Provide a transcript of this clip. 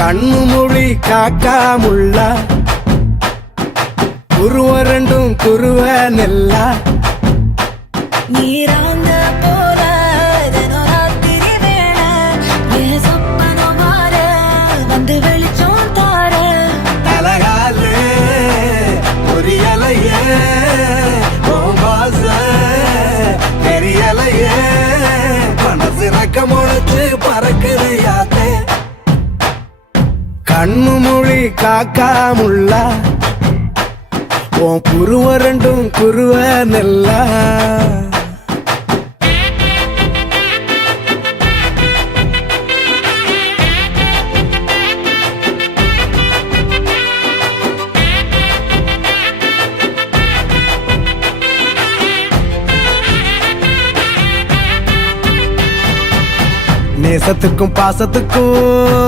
கண்ணு மொழி காக்காமுள்ள குருவ ரெண்டும் குருவ நெல்லா நீராங்க போல தினராத்திரி வேளை என் சொப்பனம் மாற வந்து வெளிச்சம் தார அழகாலே பொரியலையே ஓம்பாச தெரியலையே மனசு ரக்க முளைச்சு பறக்குது யாத்தே கண்ணு மொழி காக்காமுள்ள உன் குருவ ரெண்டும் குருவ நெல்லா நேசத்துக்கும் பாசத்துக்கும்